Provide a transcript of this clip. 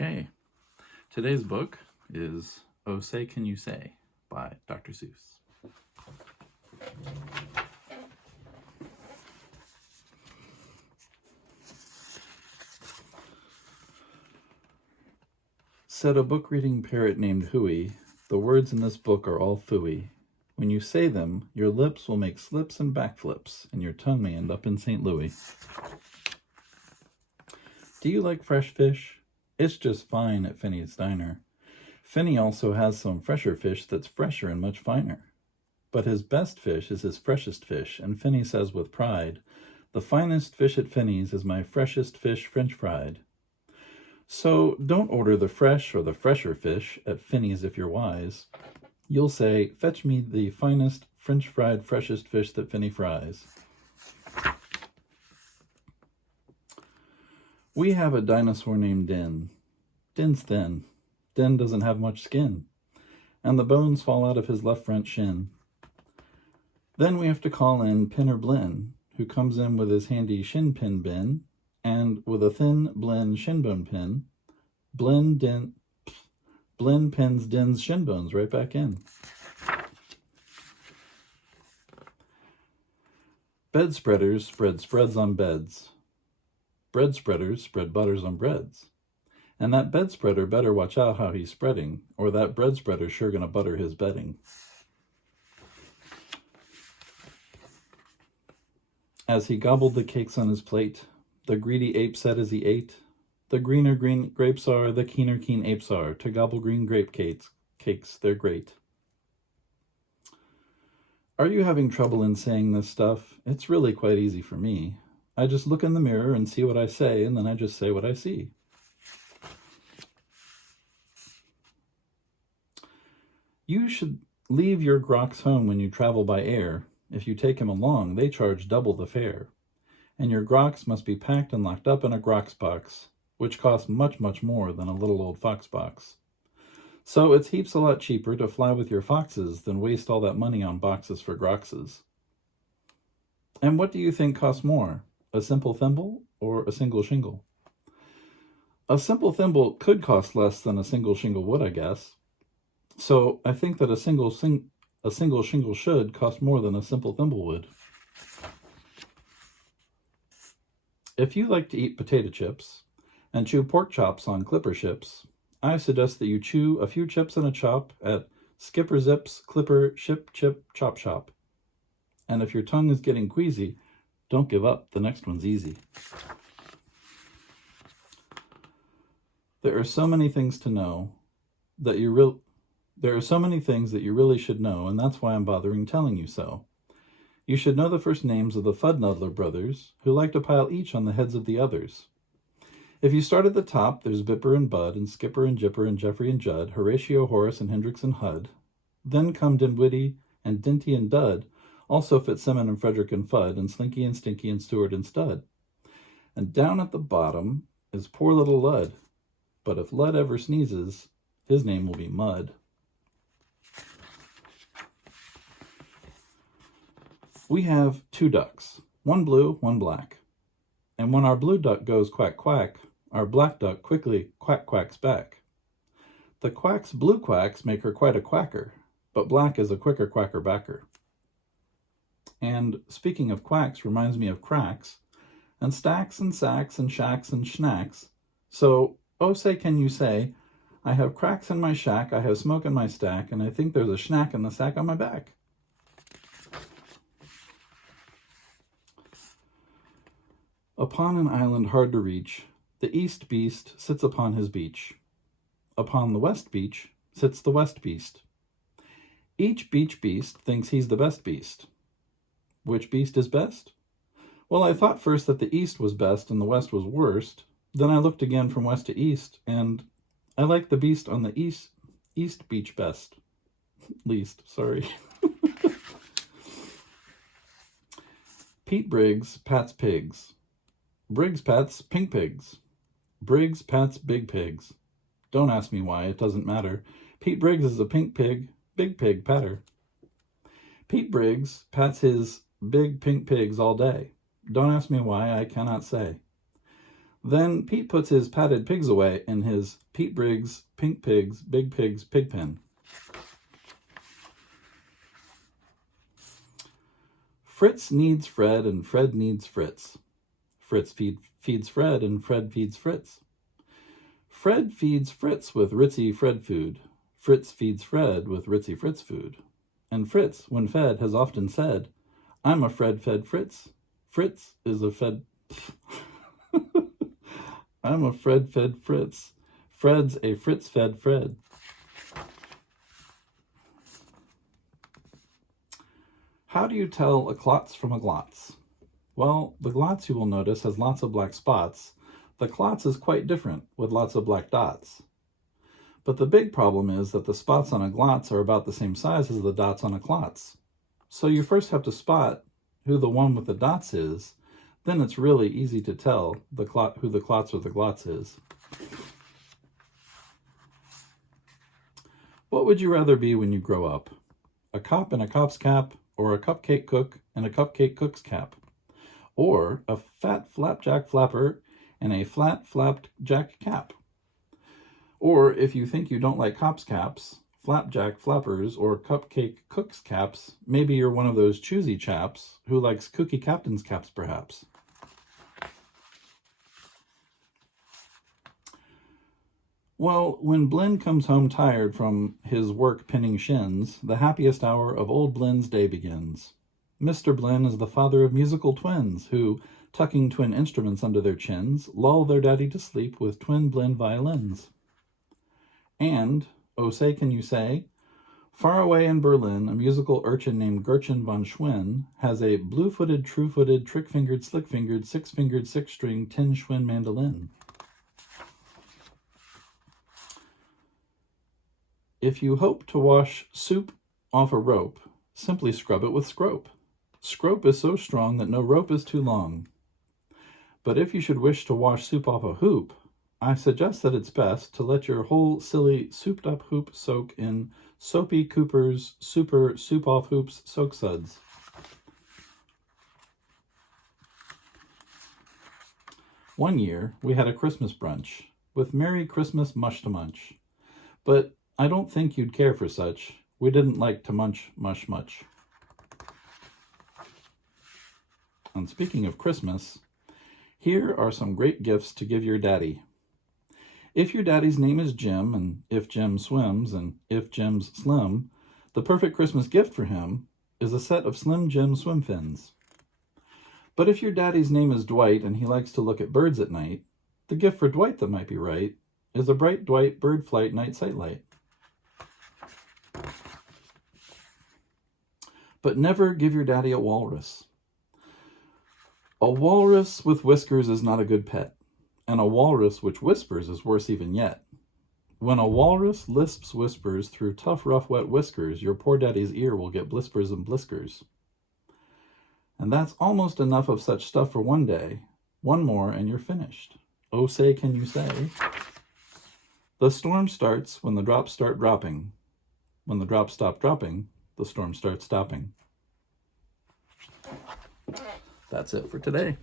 Okay, today's book is Oh Say Can You Say by Dr. Seuss. Said a book-reading parrot named Hooey, the words in this book are all phooey. When you say them, your lips will make slips and backflips, and your tongue may end up in St. Louis. Do you like fresh fish? It's just fine at Finney's Diner. Finney also has some fresher fish that's fresher and much finer. But his best fish is his freshest fish, and Finney says with pride, "The finest fish at Finney's is my freshest fish French fried." So don't order the fresh or the fresher fish at Finney's if you're wise. You'll say, "Fetch me the finest French fried freshest fish that Finney fries." We have a dinosaur named Din. Din's thin. Din doesn't have much skin, and the bones fall out of his left front shin. Then we have to call in Pinner Blinn, who comes in with his handy shin pin bin, and with a thin Blinn shinbone pin, Blinn pins Din's shin bones right back in. Bed spreaders spread spreads on beds. Bread spreaders spread butters on breads. And that bed spreader better watch out how he's spreading, or that bread spreader's sure gonna butter his bedding. As he gobbled the cakes on his plate, the greedy ape said as he ate, "The greener green grapes are, the keener keen apes are, to gobble green grape cakes, they're great." Are you having trouble in saying this stuff? It's really quite easy for me. I just look in the mirror and see what I say, and then I just say what I see. You should leave your groks home when you travel by air. If you take him along, they charge double the fare. And your groks must be packed and locked up in a groks box, which costs much, much more than a little old fox box. So it's heaps a lot cheaper to fly with your foxes than waste all that money on boxes for grokses. And what do you think costs more, a simple thimble or a single shingle? A simple thimble could cost less than a single shingle would, I guess. So I think that a single shingle should cost more than a simple thimble would. If you like to eat potato chips and chew pork chops on clipper ships, I suggest that you chew a few chips and a chop at Skipper Zip's Clipper Ship Chip Chop Shop. And if your tongue is getting queasy, don't give up, the next one's easy. There are so many things to know that you really should know, and that's why I'm bothering telling you so. You should know the first names of the Fudnuddler brothers, who like to pile each on the heads of the others. If you start at the top, there's Bipper and Bud, and Skipper and Jipper, and Jeffrey and Judd, Horatio, Horace, and Hendrix and Hud. Then come Dinwiddie and Dinty and Dud, also Fitzsimmon and Frederick and Fudd, and Slinky and Stinky and Stewart and Stud. And down at the bottom is poor little Lud. But if Lud ever sneezes, his name will be Mud. We have two ducks, one blue, one black. And when our blue duck goes quack quack, our black duck quickly quack quacks back. The quack's blue quacks make her quite a quacker, but black is a quicker quacker backer. And speaking of quacks reminds me of cracks, and stacks and sacks and shacks and schnacks. So, oh say can you say, I have cracks in my shack, I have smoke in my stack, and I think there's a schnack in the sack on my back. Upon an island hard to reach, the east beast sits upon his beach. Upon the west beach sits the west beast. Each beach beast thinks he's the best beast. Which beast is best? Well, I thought first that the east was best and the west was worst. Then I looked again from west to east, and I like the beast on the east beach best. Least, sorry. Pete Briggs pats pigs. Briggs pats pink pigs. Briggs pats big pigs. Don't ask me why, it doesn't matter. Pete Briggs is a pink pig, big pig patter. Pete Briggs pats his big pink pigs all day. Don't ask me why, I cannot say. Then Pete puts his patted pigs away in his Pete Briggs Pink Pigs Big Pigs pig pen. Fritz needs Fred and Fred needs Fritz. Fritz feeds Fred and Fred feeds Fritz. Fred feeds Fritz with Ritzy Fred food. Fritz feeds Fred with Ritzy Fritz food. And Fritz, when fed, has often said, I'm a Fred fed Fritz. Fritz is a fed... I'm a Fred fed Fritz. Fred's a Fritz fed Fred. How do you tell a klotz from a glotz? Well, the glotz, you will notice, has lots of black spots. The klotz is quite different, with lots of black dots. But the big problem is that the spots on a glotz are about the same size as the dots on a klotz. So you first have to spot who the one with the dots is, then it's really easy to tell who the klotz or the glotz is. What would you rather be when you grow up? A cop in a cop's cap, or a cupcake cook in a cupcake cook's cap? Or a fat flapjack flapper in a flat flapjack cap? Or if you think you don't like cops' caps, flapjack flappers, or cupcake cooks' caps, maybe you're one of those choosy chaps who likes cookie captain's caps perhaps. Well, when Blinn comes home tired from his work pinning shins, the happiest hour of old Blinn's day begins. Mr. Blinn is the father of musical twins who, tucking twin instruments under their chins, lull their daddy to sleep with twin Blinn violins. And, oh say can you say, far away in Berlin, a musical urchin named Gertchen von Schwinn has a blue-footed, true-footed, trick-fingered, slick-fingered, six-fingered, six-string tin Schwinn mandolin. If you hope to wash soup off a rope, simply scrub it with scrope. Scrope is so strong that no rope is too long. But if you should wish to wash soup off a hoop, I suggest that it's best to let your whole silly souped-up hoop soak in Soapy Cooper's Super Soup Off Hoops Soak Suds. One year, we had a Christmas brunch with Merry Christmas mush to munch. But I don't think you'd care for such. We didn't like to munch mush much. And speaking of Christmas, here are some great gifts to give your daddy. If your daddy's name is Jim, and if Jim swims, and if Jim's slim, the perfect Christmas gift for him is a set of Slim Jim swim fins. But if your daddy's name is Dwight and he likes to look at birds at night, the gift for Dwight that might be right is a bright Dwight bird flight night sight light. But never give your daddy a walrus. A walrus with whiskers is not a good pet, and a walrus which whispers is worse even yet. When a walrus lisps whispers through tough, rough, wet whiskers, your poor daddy's ear will get blispers and bliskers. And that's almost enough of such stuff for one day. One more and you're finished. Oh, say can you say? The storm starts when the drops start dropping. When the drops stop dropping, the storm starts stopping. That's it for today.